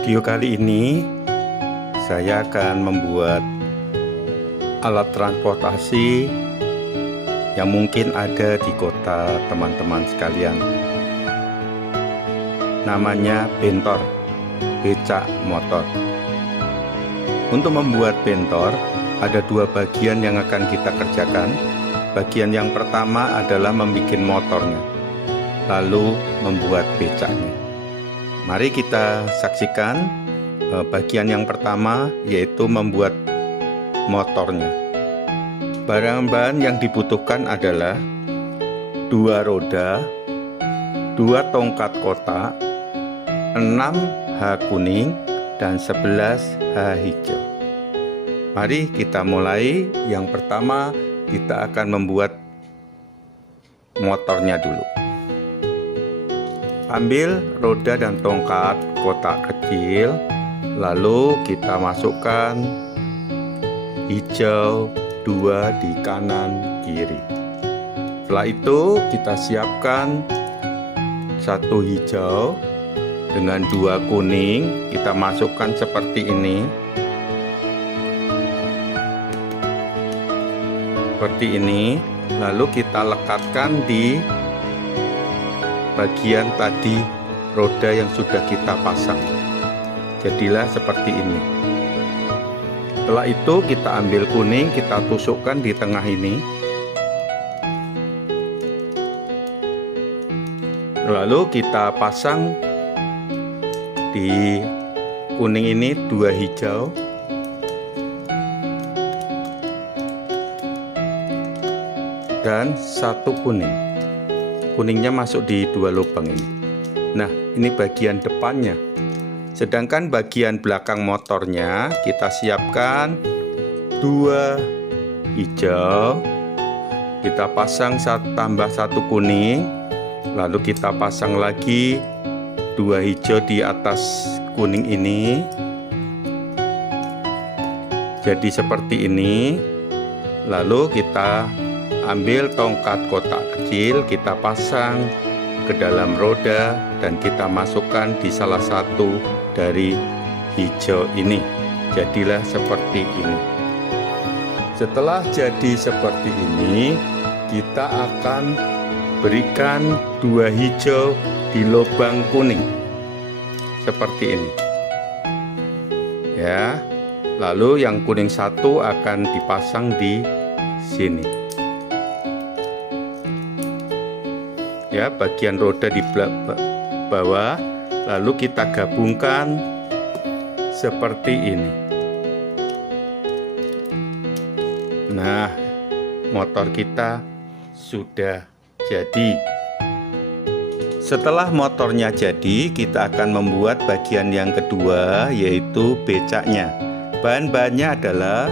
Video kali ini saya akan membuat alat transportasi yang mungkin ada di kota teman-teman sekalian. Namanya bentor, becak motor. Untuk membuat bentor ada dua bagian yang akan kita kerjakan. Bagian yang pertama adalah membuat motornya, lalu membuat becaknya. Mari kita saksikan bagian yang pertama, yaitu membuat motornya. Bahan-bahan yang dibutuhkan adalah 2 roda, 2 tongkat kotak, 6 H kuning, dan 11 H hijau. Mari kita mulai. Yang pertama kita akan membuat motornya dulu. Ambil roda dan tongkat kotak kecil, lalu kita masukkan hijau 2 di kanan kiri. Setelah itu kita siapkan 1 hijau dengan 2 kuning, kita masukkan seperti ini. Seperti ini, lalu kita lekatkan di bagian tadi roda yang sudah kita pasang. Jadilah seperti ini. Setelah itu kita ambil kuning, kita tusukkan di tengah ini. Lalu kita pasang di kuning ini 2 hijau. Dan 1 kuning. Kuningnya masuk di 2 lubang ini. Nah, ini bagian depannya. Sedangkan bagian belakang motornya kita siapkan 2 hijau. Kita pasang tambah 1 kuning. Lalu kita pasang lagi 2 hijau di atas kuning ini. Jadi seperti ini. Lalu kita ambil tongkat kotak kecil, kita pasang ke dalam roda dan kita masukkan di salah satu dari hijau ini. Jadilah seperti ini. Setelah jadi seperti ini, kita akan berikan 2 hijau di lubang kuning. Seperti ini. Ya. Lalu yang kuning 1 akan dipasang di sini. Ya, bagian roda di bawah, lalu kita gabungkan seperti ini. Nah, motor kita sudah jadi. Setelah motornya jadi, kita akan membuat bagian yang kedua, yaitu becaknya. Bahan-bahannya adalah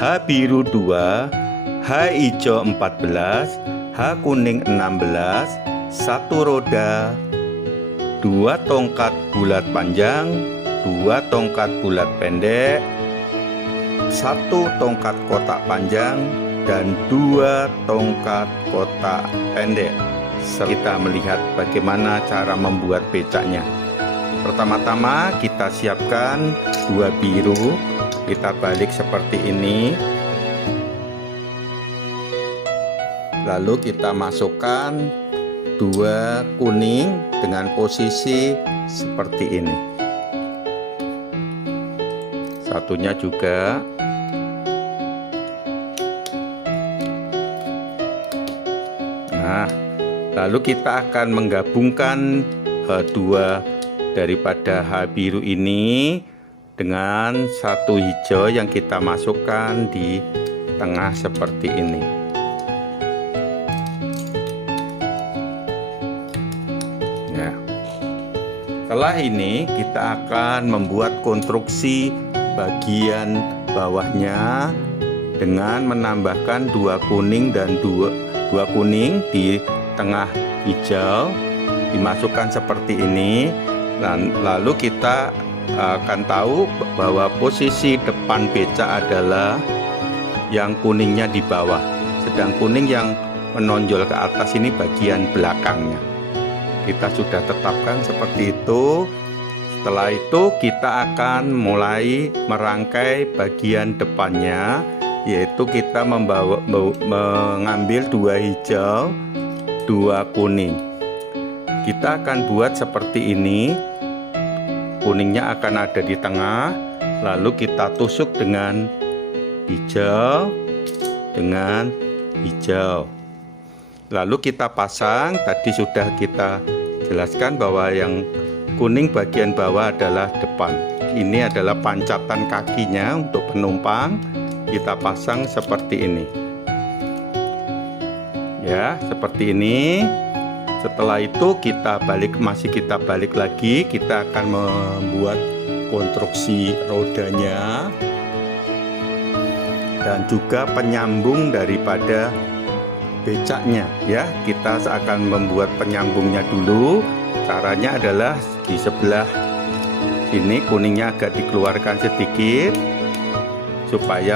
H biru 2, H hijau 14, H kuning 16, 1 roda, 2 tongkat bulat panjang, 2 tongkat bulat pendek, 1 tongkat kotak panjang, dan 2 tongkat kotak pendek. Kita melihat bagaimana cara membuat becaknya. Pertama-tama kita siapkan 2 biru, kita balik seperti ini. Lalu kita masukkan 2 kuning dengan posisi seperti ini. Satunya juga. Nah, lalu kita akan menggabungkan H2 daripada H biru ini dengan 1 hijau yang kita masukkan di tengah seperti ini. Setelah ini kita akan membuat konstruksi bagian bawahnya dengan menambahkan 2 kuning dan 2 kuning di tengah hijau, dimasukkan seperti ini. Dan lalu kita akan tahu bahwa posisi depan becak adalah yang kuningnya di bawah, sedang kuning yang menonjol ke atas ini bagian belakangnya. Kita sudah tetapkan seperti itu. Setelah itu kita akan mulai merangkai bagian depannya, yaitu kita mengambil 2 hijau, 2 kuning. Kita akan buat seperti ini. Kuningnya akan ada di tengah, lalu kita tusuk dengan hijau dengan hijau. Lalu kita pasang. Tadi sudah kita jelaskan bahwa yang kuning bagian bawah adalah depan. Ini adalah pancatan kakinya untuk penumpang. Kita pasang seperti ini. Ya, seperti ini. Setelah itu masih kita balik lagi. Kita akan membuat konstruksi rodanya dan juga penyambung daripada becaknya, ya. Kita akan membuat penyambungnya dulu. Caranya adalah di sebelah sini kuningnya agak dikeluarkan sedikit supaya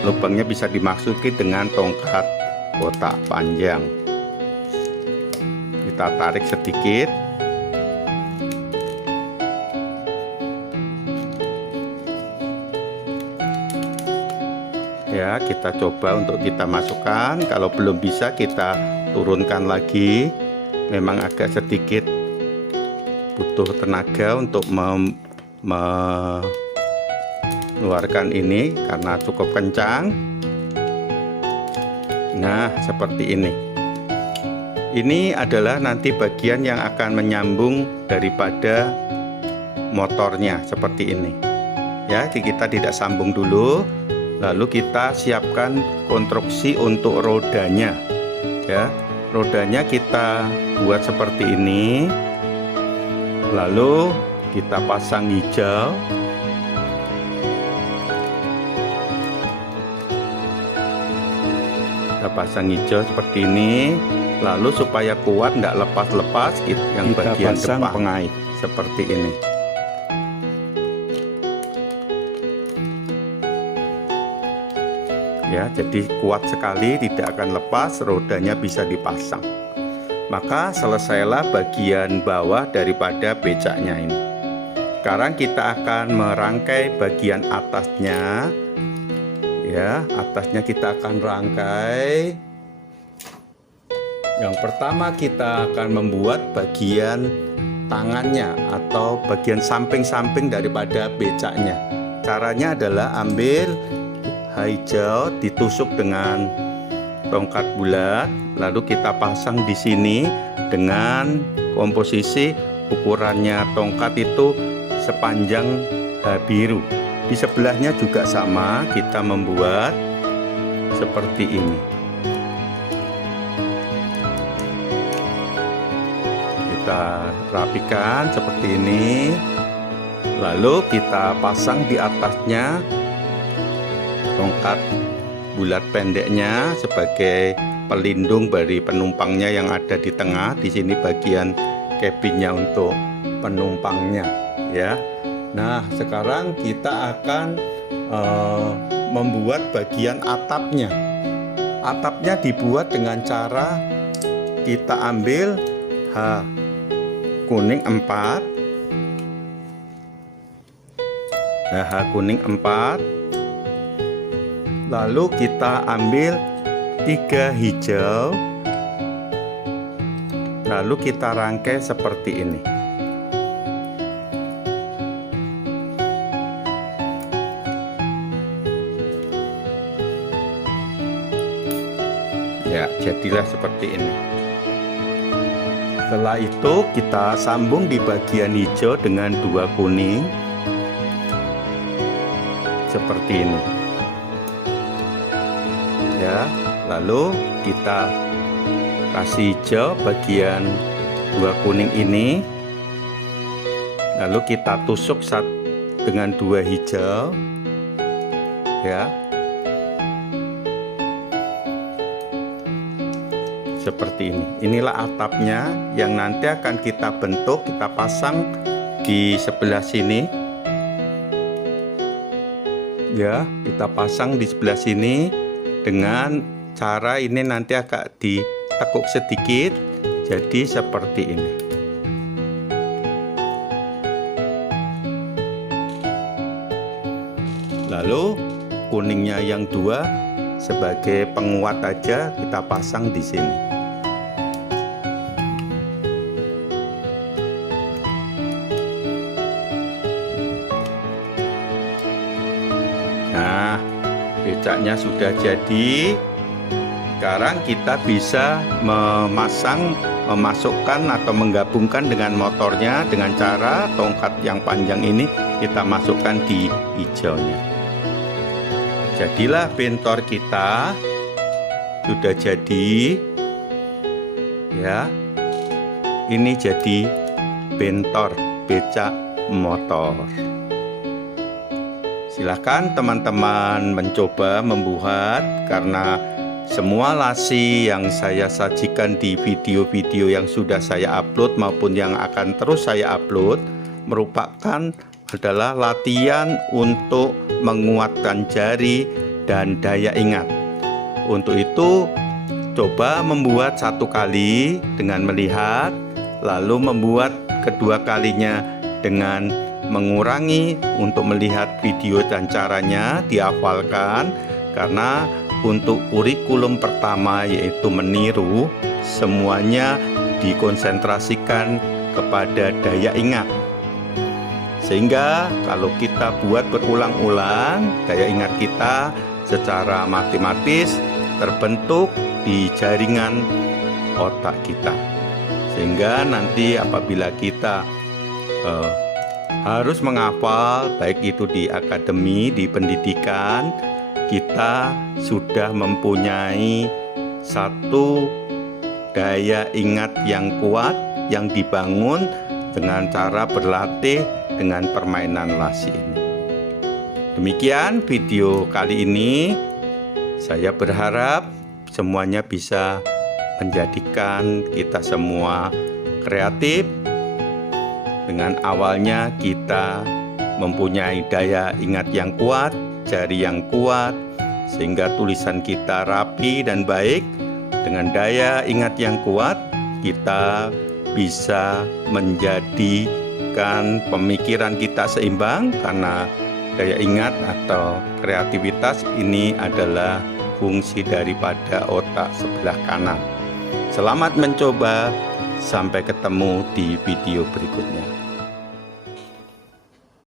lubangnya bisa dimasuki dengan tongkat kotak panjang. Kita tarik sedikit. Ya, kita coba untuk kita masukkan. Kalau belum bisa, kita turunkan lagi. Memang agak sedikit butuh tenaga untuk mengeluarkan ini karena cukup kencang. Nah, seperti ini. Ini adalah nanti bagian yang akan menyambung daripada motornya seperti ini. Ya, kita tidak sambung dulu. Lalu kita siapkan konstruksi untuk rodanya. Ya, rodanya kita buat seperti ini. Lalu kita pasang hijau. Kita pasang hijau seperti ini. Lalu supaya kuat, tidak lepas-lepas, yang kita bagian pasang depan pengait seperti ini. Ya, jadi kuat sekali, tidak akan lepas, rodanya bisa dipasang. Maka selesailah bagian bawah daripada becaknya ini. Sekarang kita akan merangkai bagian atasnya. Ya, atasnya kita akan rangkai. Yang pertama kita akan membuat bagian tangannya atau bagian samping-samping daripada becaknya. Caranya adalah ambil hijau, ditusuk dengan tongkat bulat, lalu kita pasang di sini dengan komposisi ukurannya tongkat itu sepanjang biru. Di sebelahnya juga sama, kita membuat seperti ini. Kita rapikan seperti ini, lalu kita pasang di atasnya tongkat bulat pendeknya sebagai pelindung dari penumpangnya yang ada di tengah. Di sini bagian cabinnya untuk penumpangnya, ya. Nah, sekarang kita akan membuat bagian atapnya. Atapnya dibuat dengan cara kita ambil kuning 4. Nah, kuning 4. Lalu kita ambil 3 hijau. Lalu kita rangkai seperti ini. Ya, jadilah seperti ini. Setelah itu kita sambung di bagian hijau dengan 2 kuning. Seperti ini. Ya, lalu kita kasih hijau bagian 2 kuning ini, lalu kita tusuk dengan 2 hijau, ya, seperti ini. Inilah atapnya yang nanti akan kita bentuk, kita pasang di sebelah sini, ya, kita pasang di sebelah sini. Dengan cara ini nanti agak ditekuk sedikit, jadi seperti ini. Lalu kuningnya yang 2 sebagai penguat aja kita pasang di sini. Nah, becaknya sudah jadi. Sekarang kita bisa memasukkan atau menggabungkan dengan motornya dengan cara tongkat yang panjang ini kita masukkan di hijaunya. Jadilah bentor kita sudah jadi ya. Ini jadi bentor becak motor. Silakan teman-teman mencoba membuat, karena semua lasi yang saya sajikan di video-video yang sudah saya upload maupun yang akan terus saya upload merupakan adalah latihan untuk menguatkan jari dan daya ingat. Untuk itu, coba membuat 1 kali dengan melihat, lalu membuat kedua kalinya dengan mengurangi untuk melihat video dan caranya dihafalkan, karena untuk kurikulum pertama yaitu meniru, semuanya dikonsentrasikan kepada daya ingat. Sehingga kalau kita buat berulang-ulang, daya ingat kita secara matematis terbentuk di jaringan otak kita. Sehingga nanti apabila kita harus menghafal, baik itu di akademi, di pendidikan, kita sudah mempunyai satu daya ingat yang kuat yang dibangun dengan cara berlatih dengan permainan lasi ini. Demikian video kali ini. Saya berharap semuanya bisa menjadikan kita semua kreatif. Dengan awalnya kita mempunyai daya ingat yang kuat, jari yang kuat, sehingga tulisan kita rapi dan baik. Dengan daya ingat yang kuat, kita bisa menjadikan pemikiran kita seimbang, karena daya ingat atau kreativitas ini adalah fungsi daripada otak sebelah kanan. Selamat mencoba, sampai ketemu di video berikutnya.